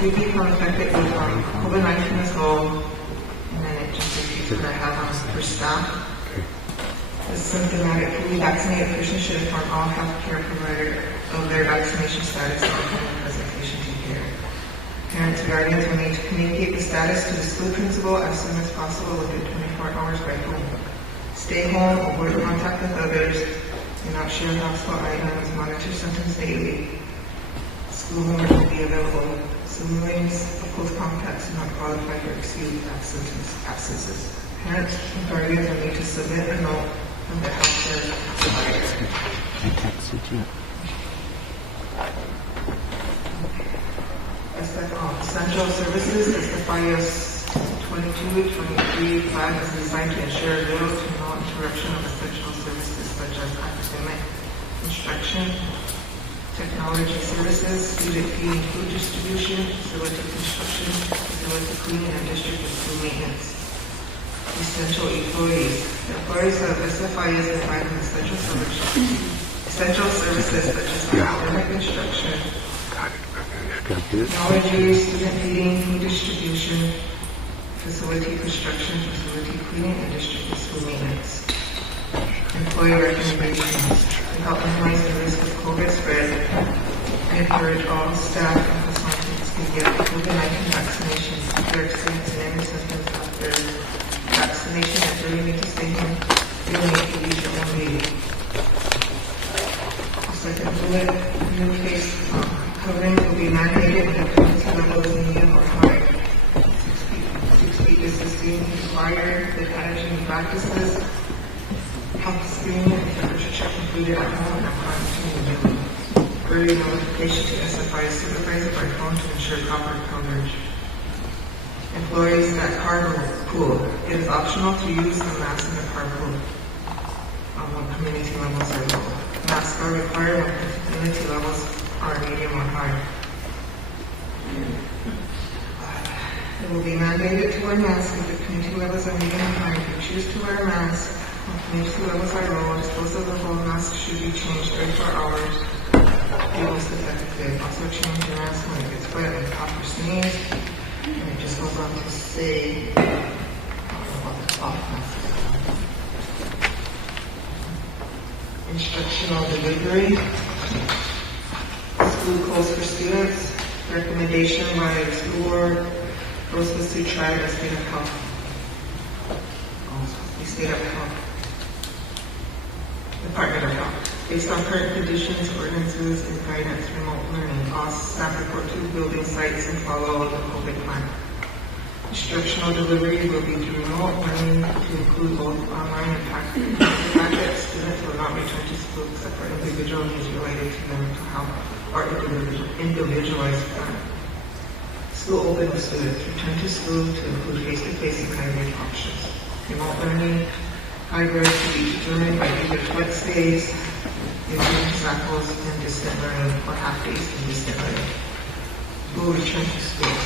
few people infected with COVID-19 as well, and then it just repeats what I have on for staff. The symptomatic fully vaccinated person should inform all healthcare providers of their vaccination status and presentation to care. Parents and guardians will need to communicate the status to the school principal as soon as possible within 24 hours by phone. Stay home, avoid contact with others, do not share household items, monitor symptoms daily. School homework will be available. Siblings of close contacts do not qualify for excused absences. Parents and guardians will need to submit a note from the healthcare provider. I texted you. Essential services, SFIS 22-23-5 is designed to ensure little to no interruption of essential services such as academic instruction, technology services, student feeding, food distribution, facility construction, facility cleaning, and district and school maintenance. Essential employees. The employees of SFIS define essential services such as academic instruction, technology, student feeding, food distribution, facility construction, facility cleaning, and district and school maintenance. Employee recommendations. To help minimize the risk of COVID spread, encourage all staff and consultants to get COVID-19 vaccinations. If they're experiencing any symptoms after vaccination, if they need to stay home, you will need to use your own baby. Second bullet, new face covering will be mandated when the pregnancy level is medium or high. 6 feet distancing required, the hygiene practices, health screening and temperature check included at home and quarantine in the building. Early notification to SFIS supervisor by phone to ensure proper coverage. Employees at carpool. It is optional to use a mask in the carpool when community levels are low. Masks are required when community levels are medium or high. It will be mandated to wear masks if the community levels are medium or high. If you choose to wear a mask when community levels are low, disposable mask should be changed every 4 hours. The most effective. Also change your mask when it gets wet and cough or sneeze. And it just goes on to say about the cloth mask. Instructional delivery. School closed for students. Recommendation by the school board. Roseville Sioux Tribe as State of Health. The State of Health. Department of Health. Based on current conditions, ordinances, and guidance, remote learning. All staff report to building sites and follow the COVID plan. Instructional delivery will be through remote learning to include both online and packets. Students will not return to school except for individual needs related to their mental health or individualized plan. School open with students. Return to school to include face-to-face and hybrid options. Remote learning, hybrid to be determined by either flex days, individual samples, and distant learning, or half days and distant learning. Will return to school.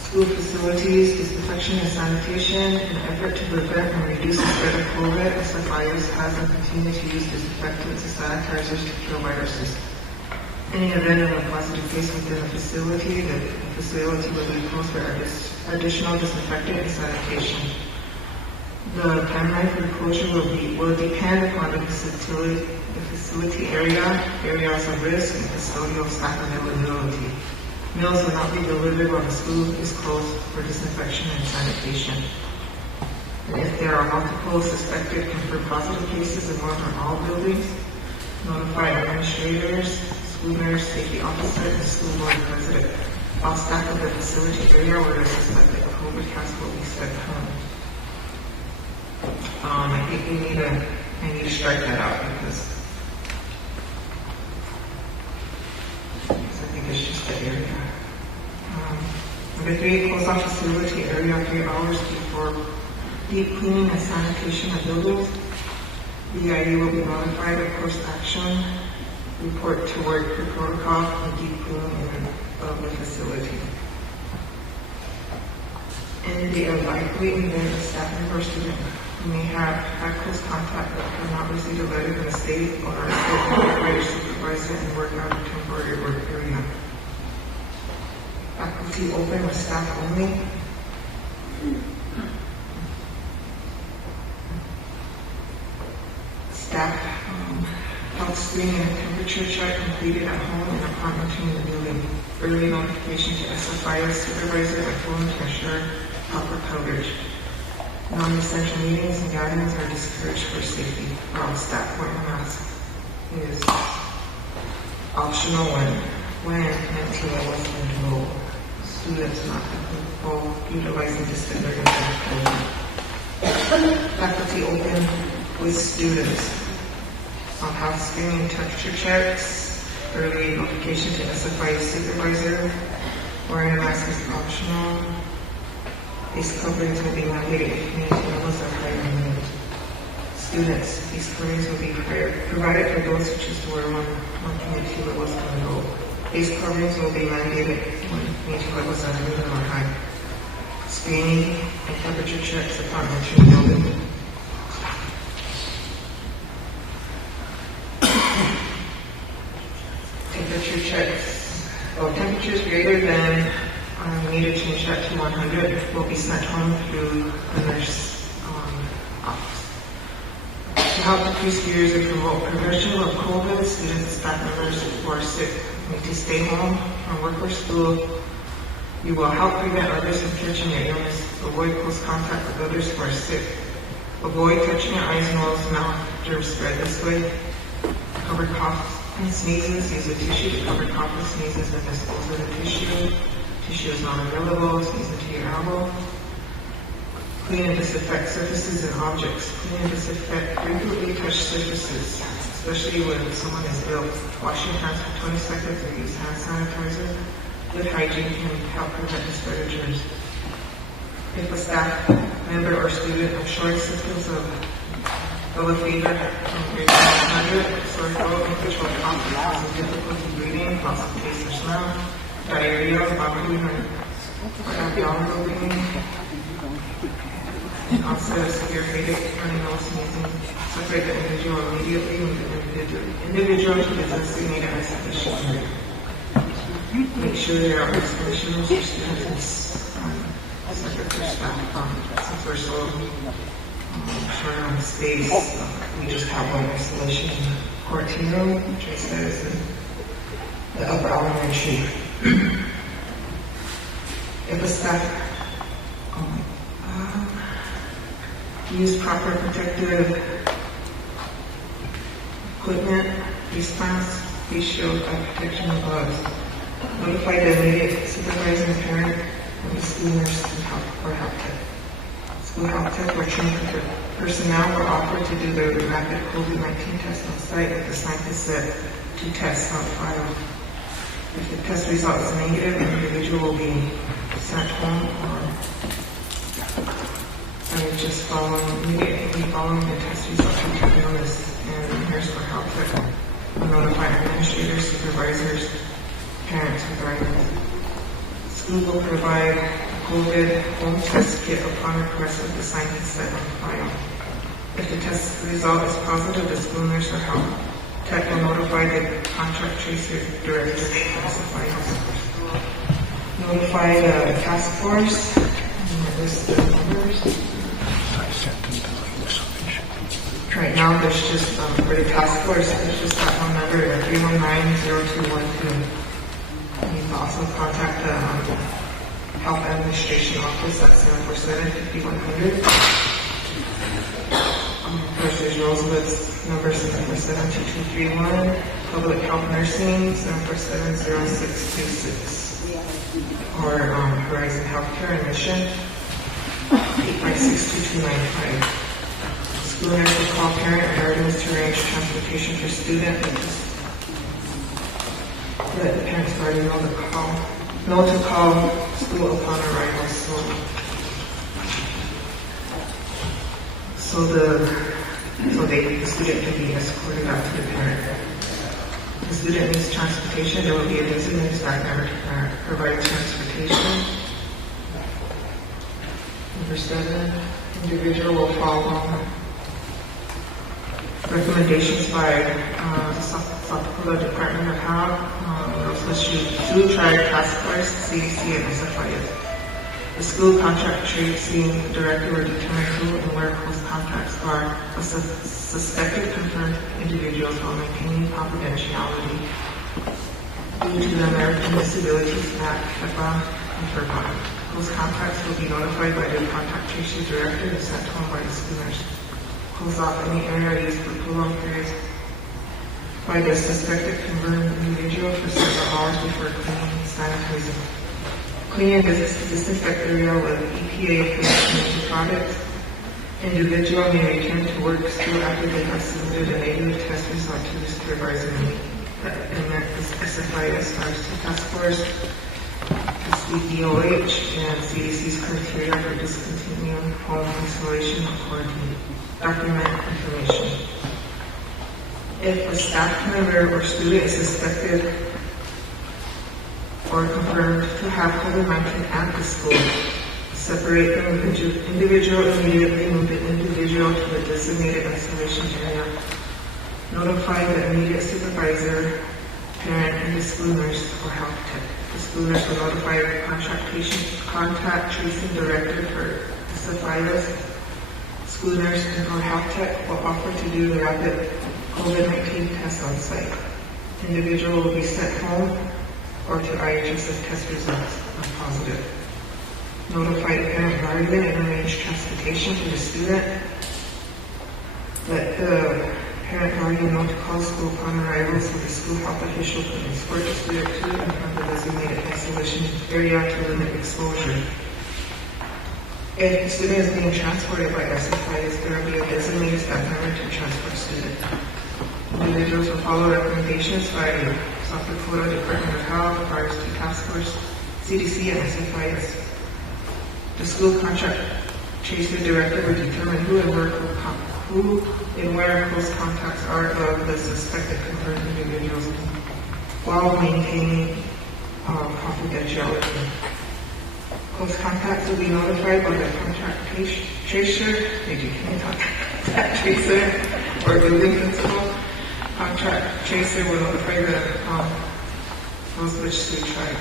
School facilities, disinfection and sanitation. In an effort to prevent and reduce the spread of COVID, SFIS has and continue to use disinfectants and sanitizers to kill viruses. Any event of a positive case within the facility will be closed for additional disinfectant and sanitation. The timeline for closure will depend upon the facility area, areas of risk, and custodial staff availability. Meals will not be delivered while the school is closed for disinfection and sanitation. And if there are multiple suspected confirmed positive cases in one or all buildings, notify administrators, school nurse, safety officer, and school board president. All staff of the facility area where the suspected COVID case will be sent home. I think I need to strike that out because I think it's just the area. Number 3, close off facility area 3 hours before deep cleaning and sanitation of buildings. BIU will be notified of post-action, report to work per protocol, and deep cleaning of the facility. In the unlikely event a staff member or student may have had close contact but have not received a letter from the state or a state operator supervisor and work out of temporary work area. Faculty open with staff only. Staff health screening and temperature check completed at home and upon entering the building. Early notification to SFIS supervisor at home to ensure proper coverage. Non-essential meetings and gatherings are discouraged for safety. All staff wearing masks is optional when empty levels are low. Students not applicable utilizing distant learning center. Faculty open with students. On health screening temperature checks. Early notification to SFIS supervisor. Wearing a mask is optional. These coverings will be mandated if community levels are higher than needed. Students, these coverings will be provided for those who choose to wear one community levels are low. These coverings will be mandated when community levels are medium or high. Screening and temperature checks upon entering the building. Temperature checks. Temperatures greater than needed to change that to 100 will be sent home through the nurse office. To help decrease fears and promote prevention of COVID, students and staff members who are sick need to stay home from work or school. You will help prevent others from catching the illness. Avoid close contact with others who are sick. Avoid touching your eyes, nose, mouth, germs spread this way. Cover coughs and sneezes. Use a tissue to cover cough and sneezes and dispose of the tissue. Tissue is not available. Sneeze into your elbow. Clean and disinfect surfaces and objects. Clean and disinfect frequently touched surfaces, especially when someone is ill. Wash your hands for 20 seconds or use hand sanitizer. Good hygiene can help prevent the spread of germs. If a staff member or student has short symptoms of a fever from greater than 100, sore throat, uncontrolled cough, causing difficulty breathing, loss of taste or smell, diarrhea, vomiting, or abdominal bleeding, and onset of severe headache, running nose, sneezing, separate the individual immediately when the individual who is designated as sufficient. Make sure there are explanations for students separate their staff since we're so short on space. We just have one isolation in the quarantine room, which I said is in the upper elementary. If a staff use proper protective equipment, face masks, face shield, eye protection, and gloves. Notify the immediate supervising parent of the school nurse and health tech. School health tech or trained personnel were offered to do the rapid COVID-19 test on site with the scientist set to test on file. If the test result is negative, the individual will be sent home or just immediately following the test result to take notice, and the nurse or health tech will notify administrators, supervisors, parents regarding. School will provide a COVID home test kit upon request of the scientist set on file. If the test result is positive, the school nurse or health tech will notify the contract tracer director SFIS. Notify the task force and list the numbers. Right now, there's just for the task force, there's just that one number, 319-0212. You can also contact the Health Administration Office at 747-5100. Of course, there's Rosewood's number 747-2231. Public Health Nursing 747-0626. Or Horizon Healthcare and Mission 856-2295. School nurse will call parent or guardians to arrange transportation for student. Let the parents already know to call school upon arrival. So the student can be escorted out to the parent. If the student needs transportation, there will be a designated staff member to provide transportation. Number 7, individual will follow recommendations by the South Dakota Department of Health, Sioux Tribe Task Force, CDC, and SFIS. The school contract tracing director will determine who and where close contacts are of suspected confirmed individuals while maintaining confidentiality due to the American Disabilities Act, HIPAA, and FERPA. Close contacts will be notified by the contact tracing director and sent home by the school nurse. Close off any area used for prolonged periods by the suspected confirmed individual for several hours before cleaning and sanitizing. Clean and disinfect area with EPA-approved products. Individual may return to work still after they have submitted a negative test result to the supervisor and that the SFIS task force, SDOH, and CDC's criteria for discontinuing home isolation or quarantine. Document information. If a staff member or student is suspected or confirmed to have COVID-19 at the school, separate the individual immediately, move the individual to a designated isolation area. Notify the immediate supervisor, parent, and the school nurse or health tech. The school nurse will notify the contact tracing director for SFIS. School nurse or health tech will offer to do the rapid COVID-19 test on site. Individual will be sent home or to IHS if test results are positive. Notify the parent guardian and arrange transportation for the student. Let the parent guardian know to call school upon arrival so the school health official can escort the student to and from the designated isolation area to limit exposure. If the student is being transported by SFIS, there will be a designated staff member to transport student. Individuals will follow recommendations by the South Dakota Department of Health, RST Task Force, CDC, and SFIS. The school contract tracer director will determine who and where close contacts are of the suspected confirmed individuals while maintaining confidentiality. Close contacts will be notified by the contact tracer, or building principal. Contract tracer will notify which Sioux Tribe.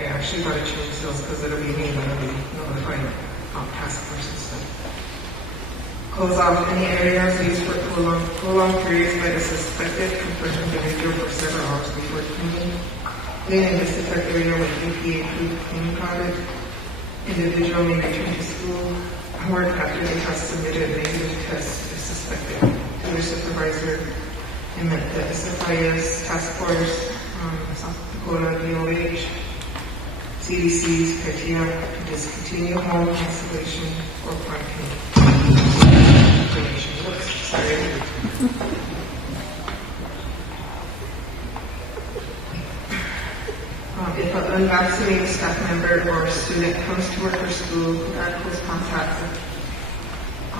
I actually got to change those because it'll be me that'll be notifying task force and stuff. Close off any areas used for prolonged periods by the suspected confirmed individual for several hours before cleaning. Clean and disinfect area with EPA-approved cleaning product. Individual may return to school or after they have submitted a negative test if suspected to their supervisor and met the SFIS task force, South Dakota DOH, CDC's criteria to discontinue home isolation or quarantine. Oops, sorry. If an unvaccinated staff member or student comes to work or school who had close contact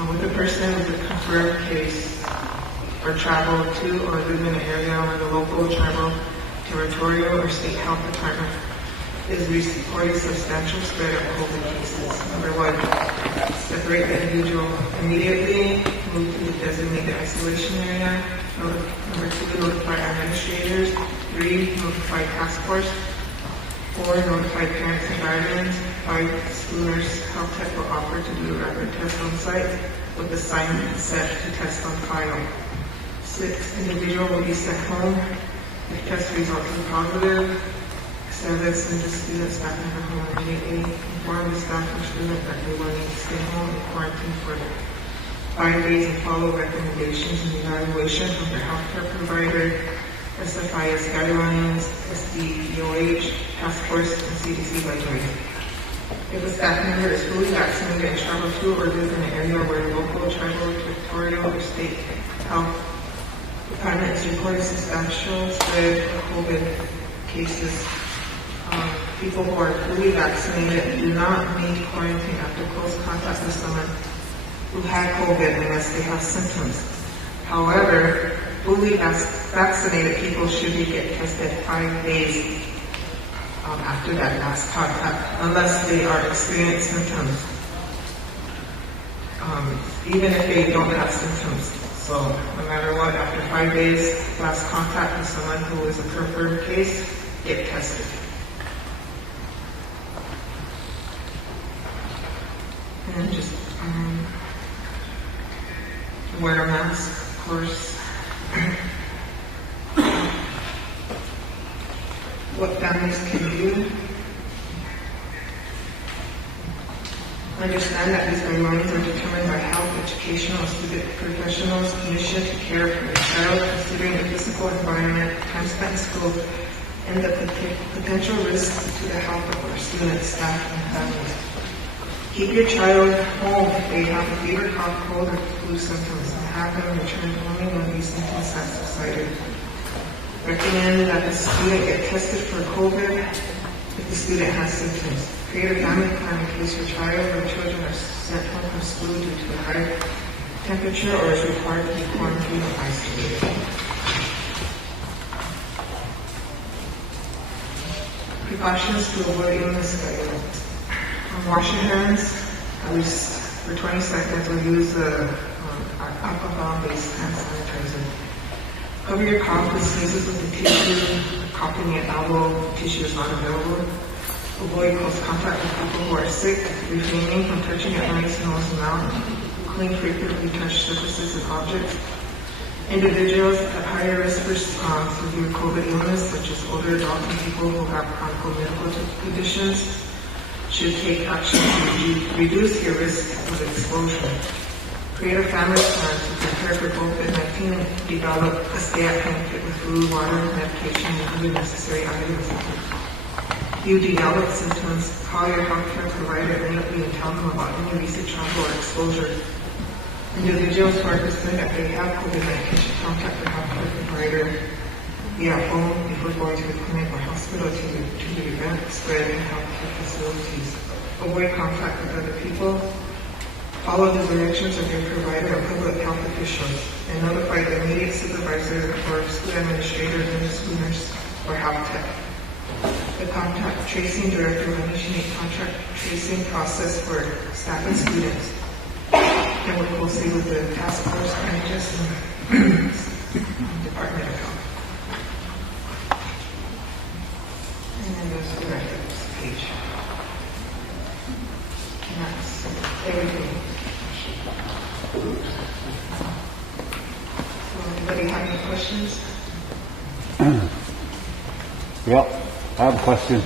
with a person with a confirmed case or travel to or live in an area where the local, tribal, territorial, or state health department is reporting substantial spread of COVID cases. Number 1, separate the individual immediately, move to the designated isolation area. Number 2, notify administrators. 3, notify task force. 4, notify parents and guardians. 5, school nurse health tech will offer to do a rapid test on site with assignment set to test on file. 6, individual will be sent home if test results are positive. 7, send the student staff member home immediately. Inform the staff or student that they will need to stay home and quarantine for 5 days and follow recommendations and evaluation from their healthcare provider, SFIS guidelines, SDOH, task force, and CDC guidelines. If a staff member is fully vaccinated and travel to or lives in an area where local, tribal, territorial, or state health department is reporting substantial spread of COVID cases, people who are fully vaccinated do not need quarantine after close contact with someone who had COVID unless they have symptoms. However, fully vaccinated people should be get tested 5 days after that last contact, unless they are experiencing symptoms. even if they don't have symptoms. So no matter what, after 5 days, last contact with someone who is a confirmed case, get tested. And just wear a mask, of course. What families can do. Understand that these guidelines are determined by health, educational, student professionals' mission to care for the child, considering the physical environment, time spent in school, and the potential risks to the health of our students, staff, and families. Keep your child home if they have a fever, cough, cold, or flu symptoms, and have them return only when these symptoms have subsided. Recommend that the student get tested for COVID if the student has symptoms. Create a family plan in case your child or children are sent home from school due to a high temperature or is required to be quarantined or isolated. Precautions to avoid illness guidelines. Wash your hands at least for 20 seconds or use alcohol-based hand sanitizer. Cover your cough and sneezes with the tissue. Coughing at elbow, tissue is not available. Avoid close contact with people who are sick. Refraining from touching your eyes, nose, and mouth. Clean frequently touched surfaces and objects. Individuals at higher risk for severe COVID illness, such as older adults and people who have chronic medical conditions, should take action to reduce your risk of exposure. Create a family plan to prepare for COVID-19 and develop a stay-at-home kit with food, water, medication, and other necessary items. If you develop symptoms, call your healthcare provider immediately and tell them about any recent travel or exposure. Individuals who are concerned that they have COVID-19 should contact their healthcare provider via phone before going to the clinic or hospital to prevent spread in healthcare facilities. Avoid contact with other people. Follow the directions of your provider or public health officials and notify the immediate supervisor or school administrator, school nurse, or health tech. The contact tracing director will initiate contact tracing process for staff and students and work closely with the task force, NHS, and Department of Health. And then there's the rest of this page. And that's everything. So anybody have any questions? Yep, I have a question.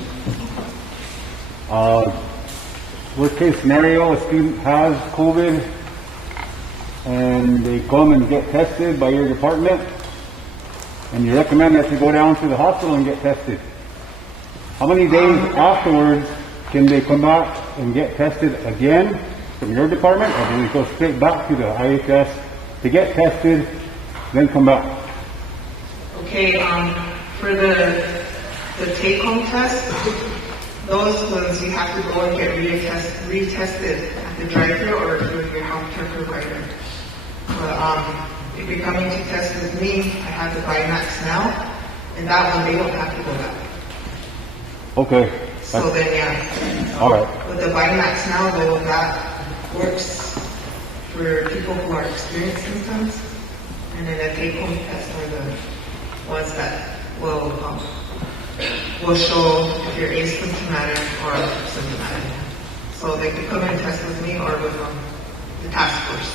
Worst case scenario, a student has COVID and they come and get tested by your department and you recommend that they go down to the hospital and get tested. How many days afterwards can they come back and get tested again from your department, or do they go straight back to the IHS to get tested, then come back? Okay, for the take-home test, those ones you have to go and get retested at the drive-thru or with your healthcare provider. But if you're coming to test with me, I have the Biomax now, and that one they don't have to go back. Okay. So then, yeah. All right. With the Biomax now, though, that works for people who are experiencing symptoms, and then the take-home tests are the ones that will show if you're asymptomatic or symptomatic. So they can come and test with me or with the task force,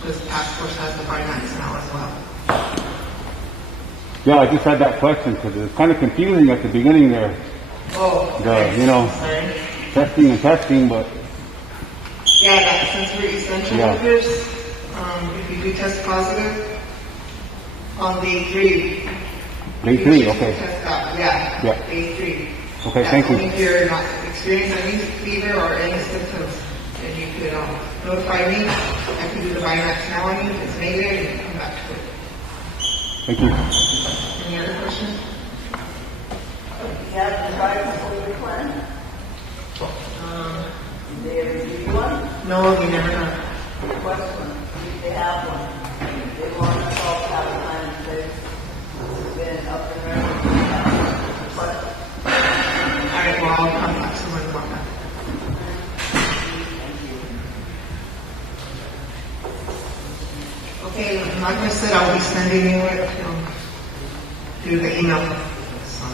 because the task force has the Biomax now as well. Yeah, I just had that question because it was kind of confusing at the beginning there. Oh, okay. Sorry. Testing, but yeah, that since we're essential workers, if you do test positive on day 3. Day 3, okay. Test out, yeah. Day 3. Okay, thank you. If you're not experiencing any fever or any symptoms, then you could notify me. I can do the Biomax now on you. If it's negative, you can come back to it. Thank you. Any other questions? You have the COVID plan? Did they ever give you one? No, we never have. Request one. If they have one. They want us all to have a plan in place. It's been up and running. Request. All right, well, I'll contact someone about that. Thank you. Okay, like I said, I'll be sending you it through the email. So,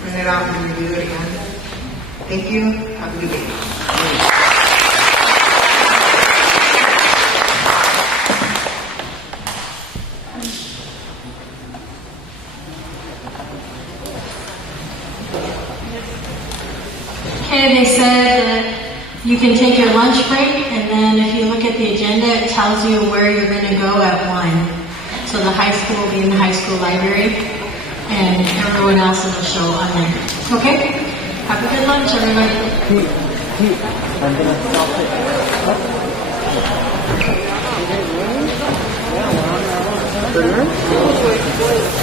print it out and review it again. Thank you. Have a good day. Okay, they said that you can take your lunch break, and then if you look at the agenda, it tells you where you're going to go at 1. So the high school will be in the high school library, and everyone else will show on there. Okay? Have a good lunch, everybody. I'm gonna stop it.